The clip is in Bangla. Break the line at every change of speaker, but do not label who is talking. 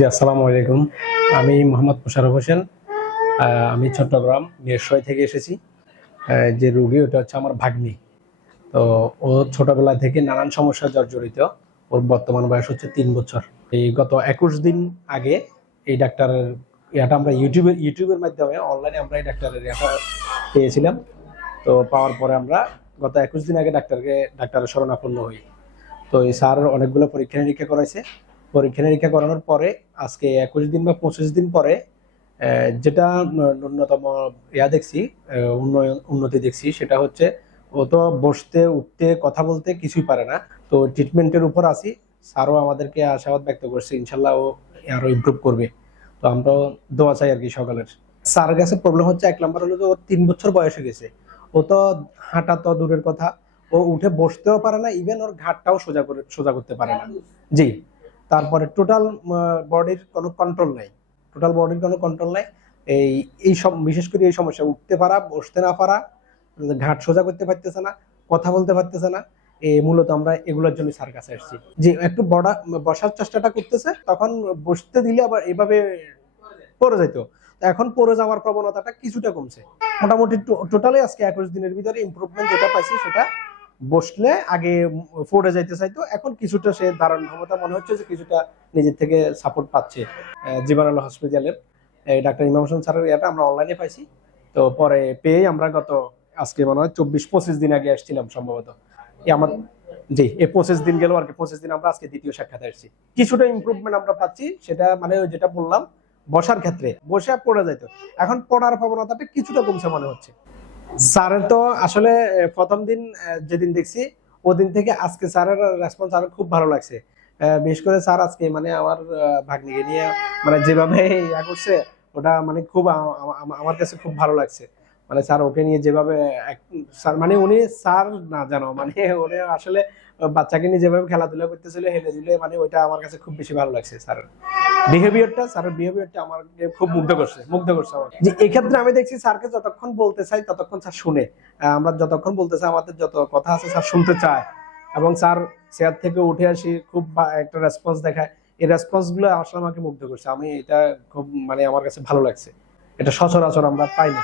জি, আসসালামু আলাইকুম। আমি মোহাম্মদ মোশারফ হোসেন। আমি চট্টগ্রাম মিরসরাই থেকে এসেছি। যে রুগী, ওটা হচ্ছে আমার ভাগ্নি। তো ও ছোটবেলা থেকে নানান সমস্যা জর্জরিত। ওর বর্তমান বয়স হচ্ছে তিন বছর। এই গত একুশ দিন আগে এই ডাক্তারের ইয়াটা আমরা ইউটিউবের ইউটিউবের মাধ্যমে, অনলাইনে আমরা এই ডাক্তারের ইয়াটা পেয়েছিলাম। তো পাওয়ার পরে আমরা গত একুশ দিন আগে ডাক্তারকে, ডাক্তারের শরণাপন্ন হই। তো এই স্যার অনেকগুলো পরীক্ষা নিরীক্ষা করাইছে। পরীক্ষা নিরীক্ষা করানোর পরে, আজকে একুশ দিন বা পঁচিশ দিন পরে যেটা ন্যূনতম ইয়া দেখছি উন্নয়ন, উন্নতি দেখছি, সেটা হচ্ছে ও তো বসতে, উঠতে, কথা বলতে কিছুই পারে না। তো ট্রিটমেন্টের উপর আসি স্যারও আমাদেরকে আশাবাদ ব্যক্ত করছে, ইনশাল্লাহ ও আরও ইমপ্রুভ করবে। তো আমরা দোয়া চাই আর কি সকালের। স্যার কাছে প্রবলেম হচ্ছে, এক নম্বর হলো যে ওর তিন বছর বয়স হয়ে গেছে। ও তো হাঁটা তো দূরের কথা। ও উঠে বসতেও পারে না ইভেন ওর ঘাটটাও সোজা করে, সোজা করতে পারে না। জি। তারপরে টোটাল বডির কোনো কন্ট্রোল নেই। টোটাল বডির কোনো কন্ট্রোল নেই। এই এই সব বিশেষ করে এই সমস্যা, উঠতে পারা, বসতে না পারা, ঘাট সোজা করতে পারতেছে না, কথা বলতে পারতেছে না, এই মূলত আমরা এগুলোর জন্য স্যার কাছে আসছি। যে একটু বড়া, বসার চেষ্টাটা করতেছে, তখন বসতে দিলে আবার এভাবে পড়ে যেত এখন পড়ে যাওয়ার প্রবণতাটা কিছুটা কমছে। মোটামুটি টোটালি আজকে একুশ দিনের ভিতরে ইমপ্রুভমেন্ট যেটা পাইছি সেটা বসলে আগে পড়ে যাইতে চাইতো। এখন কিছুটা সে ধারণ ক্ষমতা মনে হচ্ছে যে কিছুটা নিজের থেকে সাপোর্ট পাচ্ছে জীবনাল হসপিটালের ডাক্তার ইমাম হোসেন স্যারের এটা আমরা অনলাইনে পাইছি। তো পরে পেয়ে আমরা গত, আজকে মনে হয় চব্বিশ পঁচিশ দিন আগে আসছিলাম সম্ভবত। আমার, জি এই পঁচিশ দিন গেল আর কি, পঁচিশ দিন আমরা আজকে দ্বিতীয় সাক্ষাতে আসছি। কিছুটা ইমপ্রুভমেন্ট আমরা পাচ্ছি, সেটা মানে যেটা বললাম, বসার ক্ষেত্রে। বসে পড়ে যাইতো। এখন পড়ার প্রবণতাটা কিছুটা কমছে মনে হচ্ছে। স্যারের তো আসলে প্রথম দিন যেদিন দেখছি, ওদিন থেকে আজকে স্যারের রেসপন্স আরও খুব ভালো লাগছে। বিশেষ করে স্যার আজকে মানে আমার ভাগ্নিকে নিয়ে মানে যেভাবে ইয়া করছে, ওটা মানে খুব আমার কাছে খুব ভালো লাগছে। মানে স্যার ওকে নিয়ে যেভাবে স্যার মানে উনি স্যার না জানো মানে উনি আসলে বাচ্চাকে নিয়ে যেভাবে খেলাধুলা করতেছিল হেলে দিলে মানে ওইটা আমার কাছে খুব বেশি ভালো লাগছে স্যারের। বিহেভিয়ারটা স্যারের বিহেভিয়ারটা খুব মুগ্ধ করছে মুগ্ধ করছে আমার যে এক্ষেত্রে আমি দেখছি স্যারকে যতক্ষণ বলতে চাই, ততক্ষণ স্যার শুনে। আমরা যতক্ষণ বলতে চাই, আমাদের যত কথা আছে স্যার শুনতে চায়। এবং স্যার চেয়ার থেকে উঠে আসি, খুব একটা রেসপন্স দেখায়। এই রেসপন্সগুলো আসলে আমাকে মুগ্ধ করছে। আমি এটা খুব মানে আমার কাছে ভালো লাগছে। এটা সচরাচর আমরা পাই না।